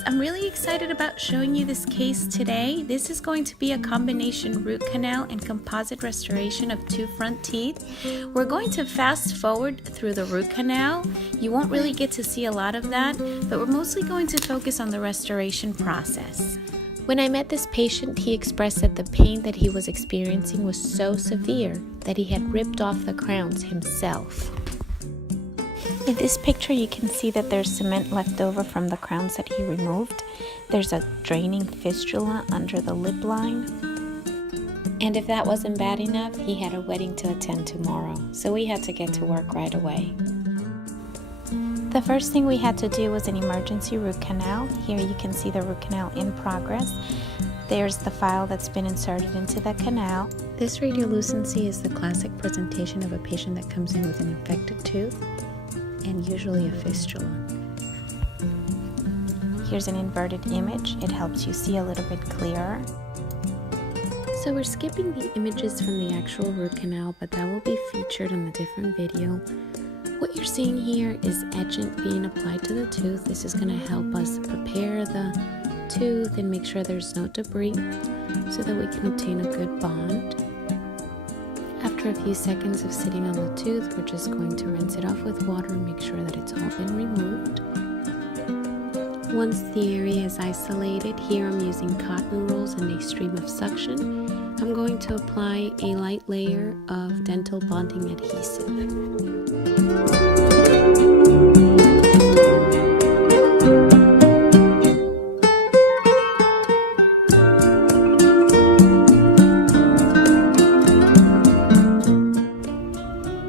guys, I'm really excited about showing you this case today. This is going to be a combination root canal and composite restoration of 2 front teeth. We're going to fast forward through the root canal. You won't really get to see a lot of that, but we're mostly going to focus on the restoration process. When I met this patient, he expressed that the pain that he was experiencing was so severe that he had ripped off the crowns himself. In this picture, you can see that there's cement left over from the crowns that he removed. There's a draining fistula under the lip line. And if that wasn't bad enough, he had a wedding to attend tomorrow, so we had to get to work right away. The first thing we had to do was an emergency root canal. Here you can see the root canal in progress. There's the file that's been inserted into the canal. This radiolucency is the classic presentation of a patient that comes in with an infected tooth and usually a fistula. Here's an inverted image. It helps you see a little bit clearer. So we're skipping the images from the actual root canal, but that will be featured in a different video. What you're seeing here is etchant being applied to the tooth. This is going to help us prepare the tooth and make sure there's no debris so that we can obtain a good bond. After a few seconds of sitting on the tooth, we're just going to rinse it off with water and make sure that it's all been removed. Once the area is isolated, here I'm using cotton rolls and a stream of suction. I'm going to apply a light layer of dental bonding adhesive.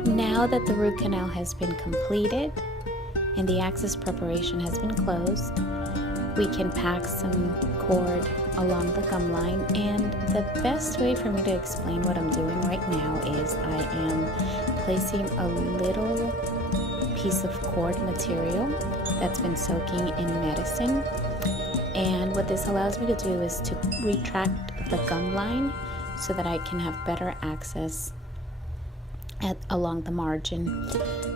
Now that the root canal has been completed and the access preparation has been closed, we can pack some cord along the gum line, and the best way for me to explain what I'm doing right now is I am placing a little piece of cord material that's been soaking in medicine, and what this allows me to do is to retract the gum line so that I can have better access along the margin.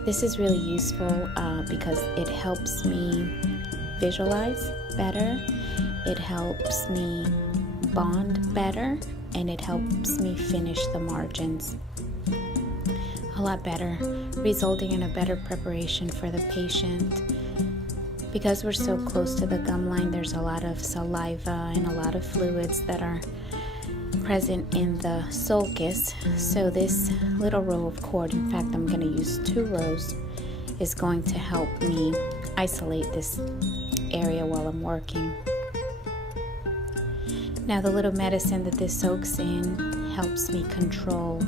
This is really useful because it helps me visualize better, it helps me bond better, and it helps me finish the margins a lot better, resulting in a better preparation for the patient. Because we're so close to the gum line, there's a lot of saliva and a lot of fluids that are present in the sulcus, so this little row of cord, in fact I'm going to use 2 rows, is going to help me isolate this area while I'm working. Now the little medicine that this soaks in helps me control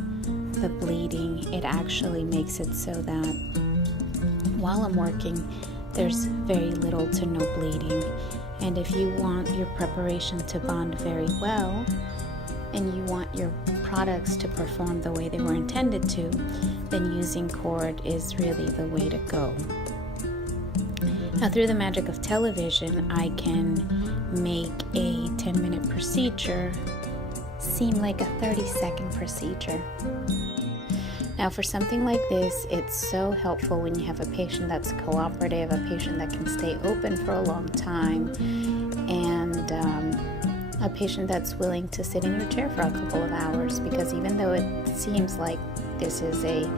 the bleeding. It actually makes it so that while I'm working there's very little to no bleeding, and if you want your preparation to bond very well and you want your products to perform the way they were intended to, then using cord is really the way to go. Now through the magic of television, I can make a 10-minute procedure seem like a 30-second procedure. Now for something like this, it's so helpful when you have a patient that's cooperative, a patient that can stay open for a long time, and a patient that's willing to sit in your chair for a couple of hours, because even though it seems like this is a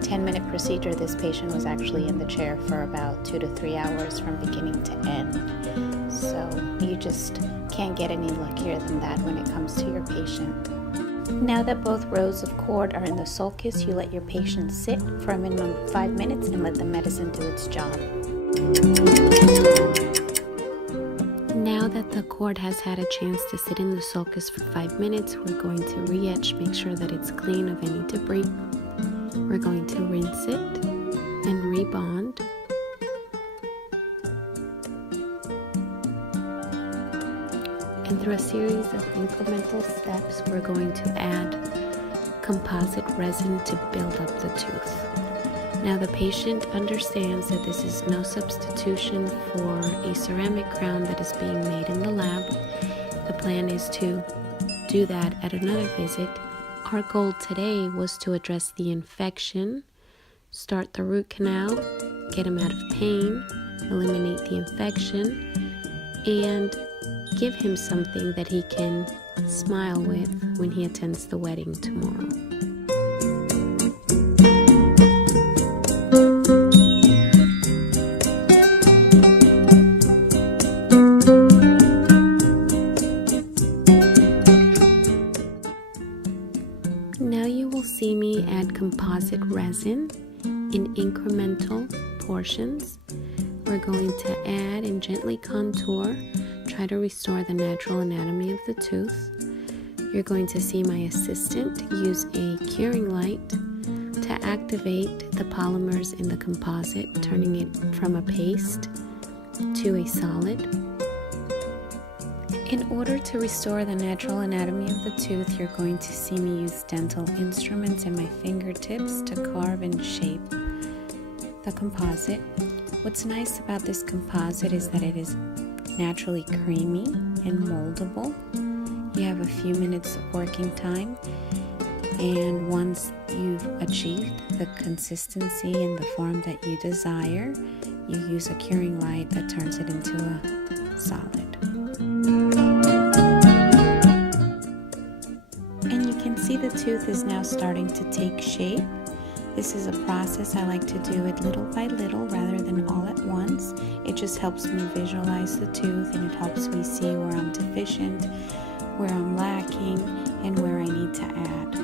10-minute procedure, this patient was actually in the chair for about 2 to 3 hours from beginning to end. So you just can't get any luckier than that when it comes to your patient. Now that both rows of cord are in the sulcus, you let your patient sit for a minimum of 5 minutes and let the medicine do its job. Now that the cord has had a chance to sit in the sulcus for 5 minutes, we're going to re-etch, make sure that it's clean of any debris. We're going to rinse it and rebond. And through a series of incremental steps, we're going to add composite resin to build up the tooth. Now the patient understands that this is no substitution for a ceramic crown that is being made in the lab. The plan is to do that at another visit. Our goal today was to address the infection, start the root canal, get him out of pain, eliminate the infection, and give him something that he can smile with when he attends the wedding tomorrow. Now you will see me add composite resin in incremental portions. We're going to add and gently contour, try to restore the natural anatomy of the tooth. You're going to see my assistant use a curing light to activate the polymers in the composite, turning it from a paste to a solid. In order to restore the natural anatomy of the tooth, you're going to see me use dental instruments and my fingertips to carve and shape the composite. What's nice about this composite is that it is naturally creamy and moldable. You have a few minutes of working time, and once you've achieved the consistency and the form that you desire, you use a curing light that turns it into a solid. And you can see the tooth is now starting to take shape. This is a process I like to do it little by little rather than all at once. It just helps me visualize the tooth, and it helps me see where I'm deficient, where I'm lacking, and where I need to add.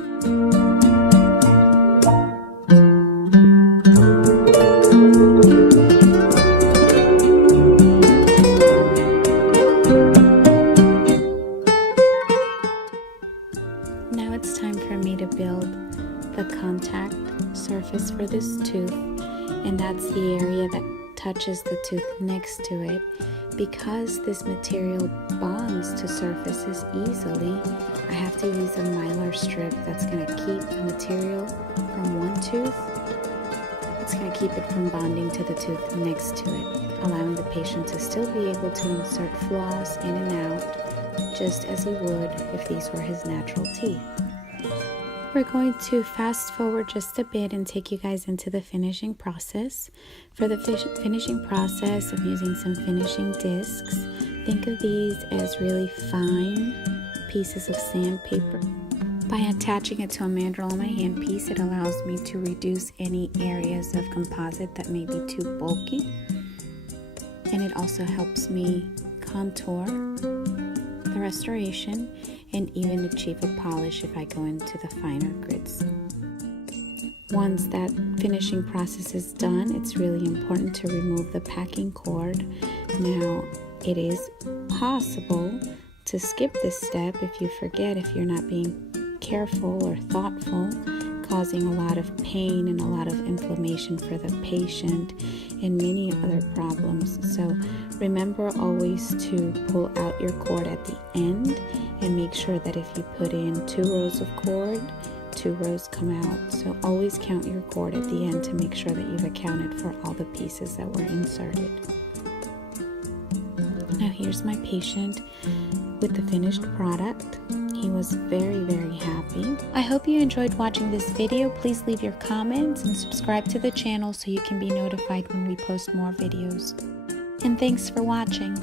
Now it's time for me to build the contact surface for this tooth, and that's the area that touches the tooth next to it. Because this material bonds to surfaces easily, I have to use a mylar strip that's going to keep the material from one tooth. It's going to keep it from bonding to the tooth next to it, allowing the patient to still be able to insert floss in and out just as he would if these were his natural teeth. We're going to fast forward just a bit and take you guys into the finishing process. For the finishing process, I'm using some finishing discs. Think of these as really fine pieces of sandpaper. By attaching it to a mandrel on my handpiece, it allows me to reduce any areas of composite that may be too bulky. And it also helps me contour the restoration and even achieve a polish if I go into the finer grits. Once that finishing process is done, it's really important to remove the packing cord. Now, it is possible to skip this step if you forget, if you're not being careful or thoughtful, causing a lot of pain and a lot of inflammation for the patient and many other problems. So remember always to pull out your cord at the end and make sure that if you put in 2 rows of cord, 2 rows come out. So always count your cord at the end to make sure that you've accounted for all the pieces that were inserted. Now here's my patient with the finished product. He was very, very happy. I hope you enjoyed watching this video. Please leave your comments and subscribe to the channel so you can be notified when we post more videos. And thanks for watching.